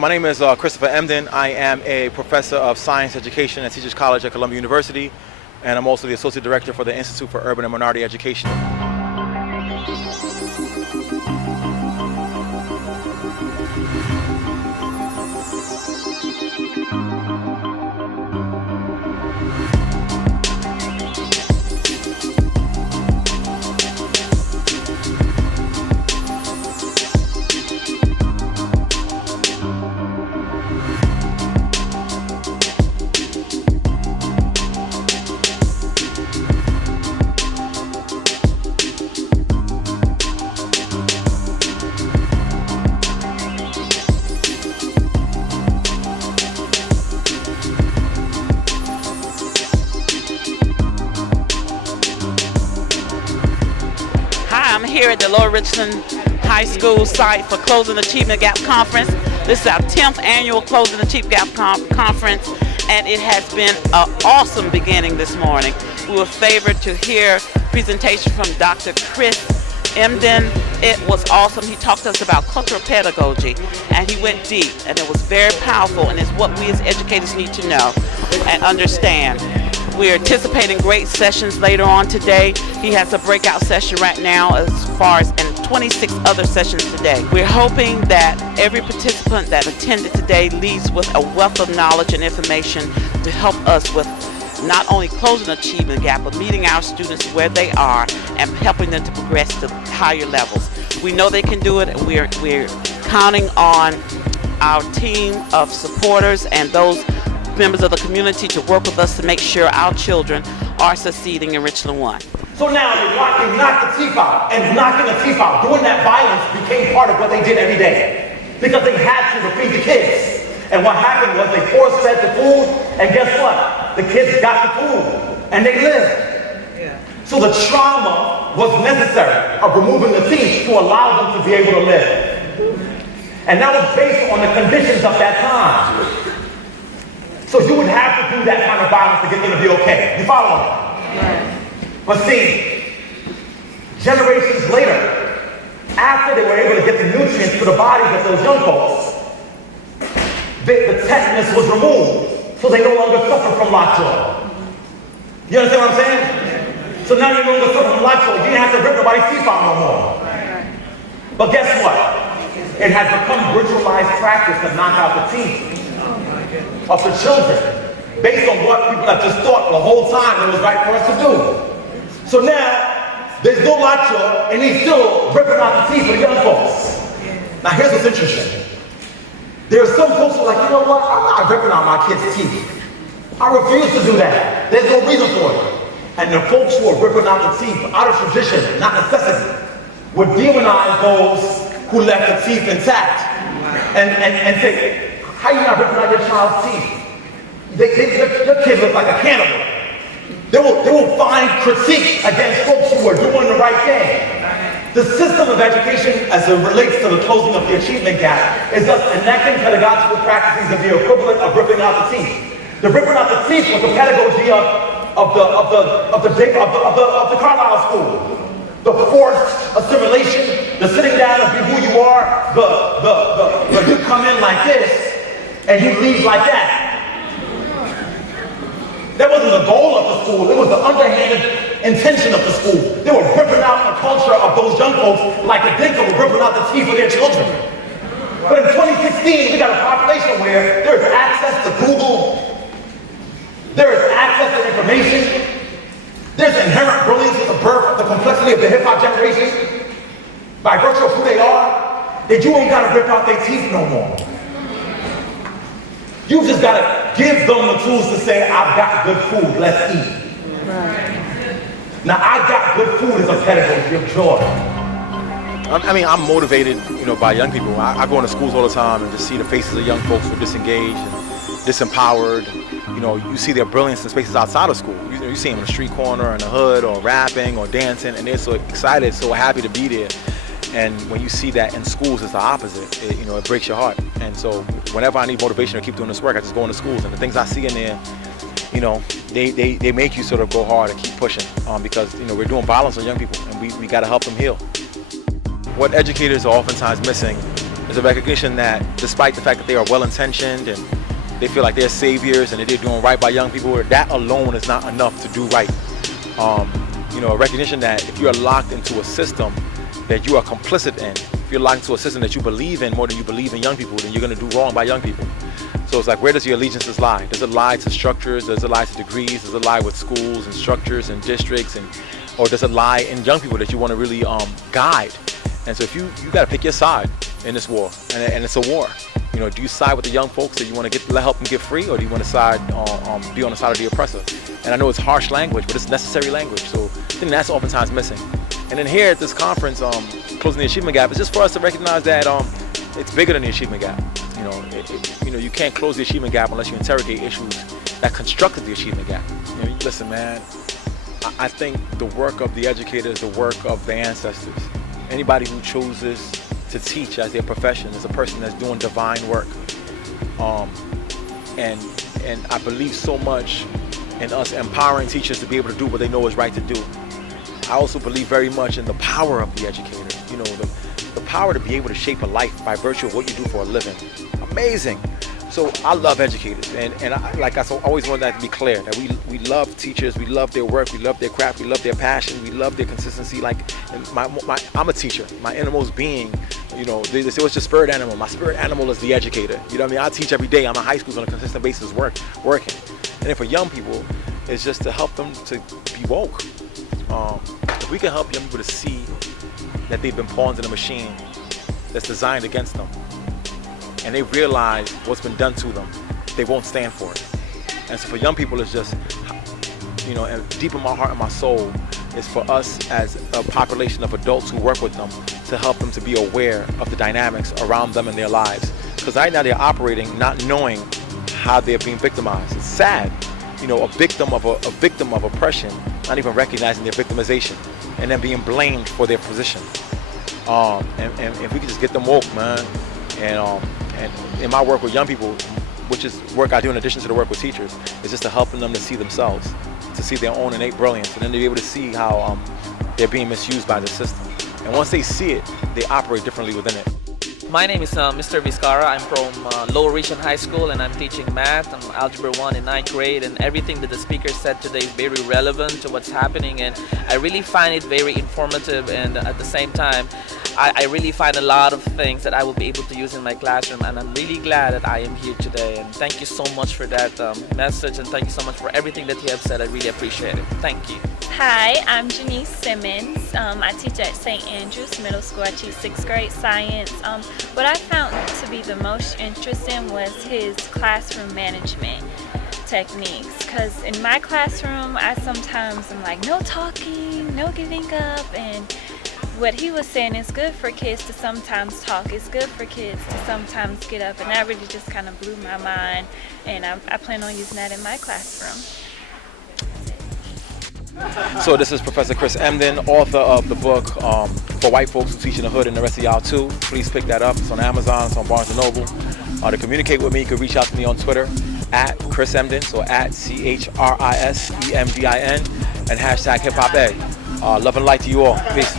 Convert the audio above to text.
My name is Christopher Emden. I am a professor of science education at Teachers College at Columbia University, and I'm also the associate director for the Institute for Urban and Minority Education. I'm here at the Lower Richland High School site for Closing Achievement Gap Conference. This is our 10th annual Closing Achievement Gap Conference, and it has been an awesome beginning this morning. We were favored to hear a presentation from Dr. Chris Emden. It was awesome. He talked to us about cultural pedagogy, and he went deep, and it was very powerful, and it's what we as educators need to know and understand. We're anticipating great sessions later on today. He has a breakout session right now as far as, and 26 other sessions today. We're hoping that every participant that attended today leaves with a wealth of knowledge and information to help us with not only closing the achievement gap, but meeting our students where they are and helping them to progress to higher levels. We know they can do it, and we're counting on our team of supporters and those members of the community to work with us to make sure our children are succeeding in Richland 1. So now they knock the teeth out, and knocking the teeth out, doing that violence became part of what they did every day because they had to feed the kids. And what happened was they force-fed the food, and guess what? The kids got the food, and they lived. So the trauma was necessary of removing the teeth to allow them to be able to live. And that was based on the conditions of that time. So you would have to do that kind of violence to get them to be okay. You follow me? Right. But see, generations later, after they were able to get the nutrients to the bodies of those young folks, the tetanus was removed, so they no longer suffer from lockjaw. You understand what I'm saying? So now you no longer suffer from lockjaw. You didn't have to rip nobody's teeth out no more. But guess what? It has become ritualized practice to knock out the teeth of the children, based on what people have just thought the whole time it was right for us to do. So now, there's no lockjaw, and he's still ripping out the teeth of the young folks. Now here's what's interesting. There are some folks who are like, you know what, I'm not ripping out my kids' teeth. I refuse to do that. There's no reason for it. And the folks who are ripping out the teeth out of tradition, not necessity, would demonize those who left the teeth intact and say, how you not ripping out your child's teeth? Your kid looks like a cannibal. They will find critique against folks who are doing the right thing. The system of education, as it relates to the closing of the achievement gap, is thus enacting pedagogical practices of the equivalent of ripping out the teeth. The ripping out the teeth was the pedagogy of the Carlisle School. The forced assimilation, the sitting down and be who you are, the you come in like this, and you leave like that. That wasn't the goal of the school. It was the underhanded intention of the school. They were ripping out the culture of those young folks like the Dinka were ripping out the teeth of their children. But in 2016, we got a population where there's access to Google, there is access to information, there's inherent brilliance at the birth of the complexity of the hip-hop generation by virtue of who they are, that you ain't gotta rip out their teeth no more. You just gotta give them the tools to say, I've got good food, let's eat. Right. Now, I got good food is a pedagogy of joy. I mean, I'm motivated, by young people. I go into schools all the time and just see the faces of young folks who are disengaged and disempowered. You see their brilliance in spaces outside of school. You see them in the street corner, in the hood, or rapping, or dancing, and they're so excited, so happy to be there. And when you see that in schools, it's the opposite. It breaks your heart. And so whenever I need motivation to keep doing this work, I just go into schools, and the things I see in there, they make you sort of go hard and keep pushing because we're doing violence on young people, and we got to help them heal. What educators are oftentimes missing It's a recognition that despite the fact that they are well-intentioned and they feel like they're saviors and that they're doing right by young people, that alone is not enough to do right. A recognition that if you're locked into a system that you are complicit in, if you're locked into a system that you believe in more than you believe in young people, then you're going to do wrong by young people. So it's like, where does your allegiances lie? Does it lie to structures? Does it lie to degrees? Does it lie with schools and structures and districts? Or does it lie in young people that you want to really guide? And so if you got to pick your side in this war, and it's a war. Do you side with the young folks that you want to help them get free, or do you want to be on the side of the oppressor? And I know it's harsh language, but it's necessary language. So I think that's oftentimes missing. And then here at this conference, Closing the Achievement Gap, it's just for us to recognize that it's bigger than the achievement gap. You can't close the achievement gap unless you interrogate issues that constructed the achievement gap. Listen, man, I think the work of the educator is the work of the ancestors. Anybody who chooses to teach as their profession is a person that's doing divine work. And I believe so much in us empowering teachers to be able to do what they know is right to do. I also believe very much in the power of the educator. The power to be able to shape a life by virtue of what you do for a living. Amazing. So I love educators, and I always want that to be clear, that we love teachers, we love their work, we love their craft, we love their passion, we love their consistency. I'm a teacher. My innermost being, they say, what's your spirit animal? My spirit animal is the educator. You know what I mean? I teach every day. I'm in high schools on a consistent basis working. And then for young people, it's just to help them to be woke. If we can help young people to see that they've been pawns in a machine that's designed against them, and they realize what's been done to them, they won't stand for it. And so for young people, it's just, and deep in my heart and my soul, is for us as a population of adults who work with them to help them to be aware of the dynamics around them in their lives. Because right now they're operating not knowing how they're being victimized. It's sad, a victim of oppression, not even recognizing their victimization, and then being blamed for their position. And if we could just get them woke, man, and in my work with young people, which is work I do in addition to the work with teachers, is just to helping them to see themselves, to see their own innate brilliance, and then to be able to see how they're being misused by the system. And once they see it, they operate differently within it. My name is Mr. Pescara. I'm from Lower Region High School, and I'm teaching math. I'm Algebra 1 in 9th grade, and everything that the speaker said today is very relevant to what's happening, and I really find it very informative, and at the same time, I really find a lot of things that I will be able to use in my classroom, and I'm really glad that I am here today, and thank you so much for that message, and thank you so much for everything that you have said. I really appreciate it. Thank you. Hi, I'm Janice Simmons. I teach at St. Andrews Middle School. I teach 6th grade science. What I found to be the most interesting was his classroom management techniques, because in my classroom I sometimes am like, no talking, no getting up, and what he was saying is good for kids to sometimes talk, it's good for kids to sometimes get up, and that really just kind of blew my mind, and I plan on using that in my classroom. So this is Professor Chris Emden, author of the book For White Folks Who Teach in the Hood and the Rest of Y'all Too. Please pick that up. It's on Amazon, it's on Barnes & Noble. To communicate with me, you can reach out to me on Twitter at Chris Emden, so at ChrisEmdin, and hashtag HipHopEd. Love and light to you all. Peace.